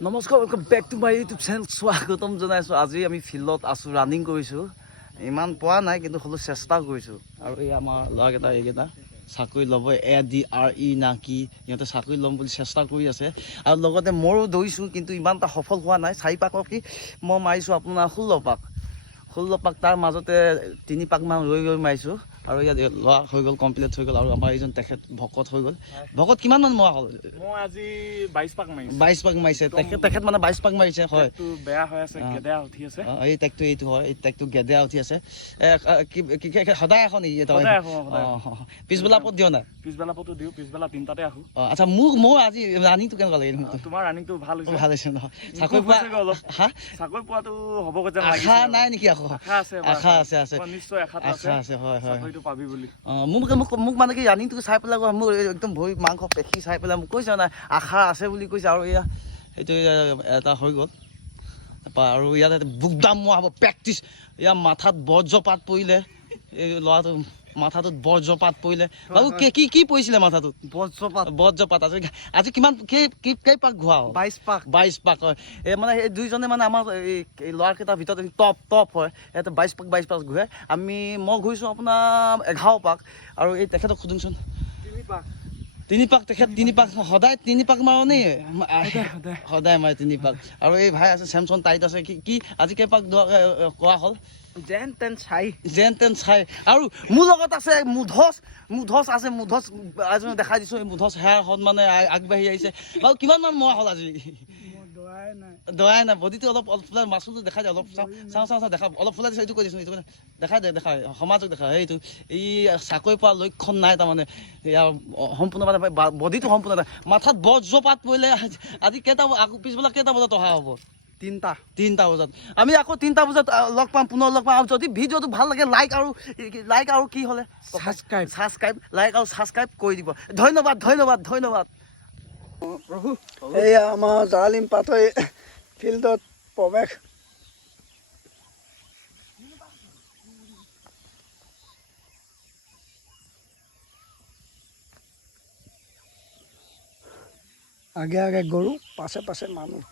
নমস্কাৰ welcome back to my YouTube channel স্বাগতম জনাইছোঁ। আজি আমি ফিল্ডত আছোঁ, ৰানিং কৰিছোঁ। ইমান পোৱা নাই কিন্তু হ'লেও চেষ্টা কৰিছোঁ। আৰু এই আমাৰ ল'ৰাকেইটা এইকেইটা চাকৰি ল'ব ADRE না কি সিহঁতে চাকৰি ল'ম বুলি চেষ্টা কৰি আছে। আৰু লগতে ময়ো দৌৰিছোঁ কিন্তু ইমান এটা সফল হোৱা নাই। 4 পাকৰ কি মই মাৰিছোঁ আপোনাৰ 16 পাক তাৰ মাজতে 3 পাকমান ৰৈ মাৰিছোঁ। আৰু ইয়াত ল'ৰা হৈ গ'ল, কমপ্লিট হৈ গ'ল। আৰু আমাৰ এইজন তেখেত ভকত হৈ গ'ল। ভকত কিমানমান মৰা হ'ল? মই আজি 22 পাক মাৰিছোঁ। 22 পাক মাৰিছে তেখেত মানে 22 পাক মাৰিছে। হয়, বেয়া হৈ আছে, গেদেয়া উঠি আছে। এই টেকটো এইটো হয়, এই টেকটো গেদেয়া উঠি আছে। সদায় এখন পিছবেলা পথ দিয় নাই? পিছবেলা পথো দিওঁ, পিছবেলা 3টাতে আহোঁ। আচ্ছা, মোৰ আজি ৰানিংটো কেনেকুৱা লাগিল? তোমাৰ ৰানিংটো ভাল হৈছে নহয়? চাকৰি পোৱাটো হ'ব যেন আশা নাই নেকি? আকৌ আশা আছে নিশ্চয় আশা আছে। হয়, চাকৰিটো পাবি বুলি। মোক মানে কি ৰানিংটো চাই পেলাই মোৰ একদম ভৰি মাংস পেশী চাই পেলাই মোক কৈছে নাই আশা আছে বুলি কৈছে। আৰু এয়া সেইটো এটা হৈ গ'ল। তাৰপৰা আৰু ইয়াত বুকদাম মৰা হ'ব প্ৰেক্টিচ। ইয়াৰ মাথাত বজ্ৰপাত পৰিলে, এই ল'ৰাটো মাথাটোত বজ্ৰপাত পৰিলে। বাবু কি পৰিছিলে মাথাটোত? বজ্ৰপাত। আজি কিমান কেই পাক ঘূৰা? 22 পাক হয়। এই মানে এই দুইজনে মানে আমাৰ এই ল'ৰাকেইটাৰ ভিতৰত টপ হয়। সিহঁতে 22 পাক ঘূৰে। মই ঘূৰিছোঁ আপোনাৰ 11 পাক। আৰু এই তেখেতক সুধিমচোন। 3 পাক তেখেত 3 পাক সদায় 3 পাক মাৰো নে? সদায় মাৰে 3 পাক। আৰু এই ভাই আছে চেমচন টাইট আছে। কি আজি কেই পাক কৰা হ'ল? যেন তেন চাই। আৰু মোৰ লগত আছে মুধচ আছে। মুধচ এজনে দেখাই দিছোঁ। এই মুধচ হেয়াৰখন মানে আগবাঢ়ি আহিছে। বাৰু কিমানমান মৰা হ'ল আজি? দৰাই নাই। বডিটো অলপ ফুলাই, মাচুলটো দেখাই দিয়ে অলপ। চাওঁ দেখা অলপ ফুলাই দিছে। এইটো কৈ দিছোঁ, এইটো দেখাই সমাজক দেখা। সেইটো এই চাকৰি পোৱাৰ লক্ষণ নাই তাৰমানে। ইয়াৰ সম্পূৰ্ণভাৱে বডিটো সম্পূৰ্ণ নাই। মাথাত বজ্ৰপাত পৰিলে। আজি পিছবেলা কেইটা বজাত অহা হ'ব? 3টা বজাত। আমি আকৌ 3টা বজাত পুনৰ লগ পাম। আৰু যদি ভিডিঅ'টো ভাল লাগে লাইক আৰু কি হ'লে ছাবস্ক্ৰাইব কৰি দিব। ধন্যবাদ। এয়া আমাৰ জালিম পাতৈ ফিল্ডত প্ৰৱেশ। আগে গৰু, পাছে মানুহ।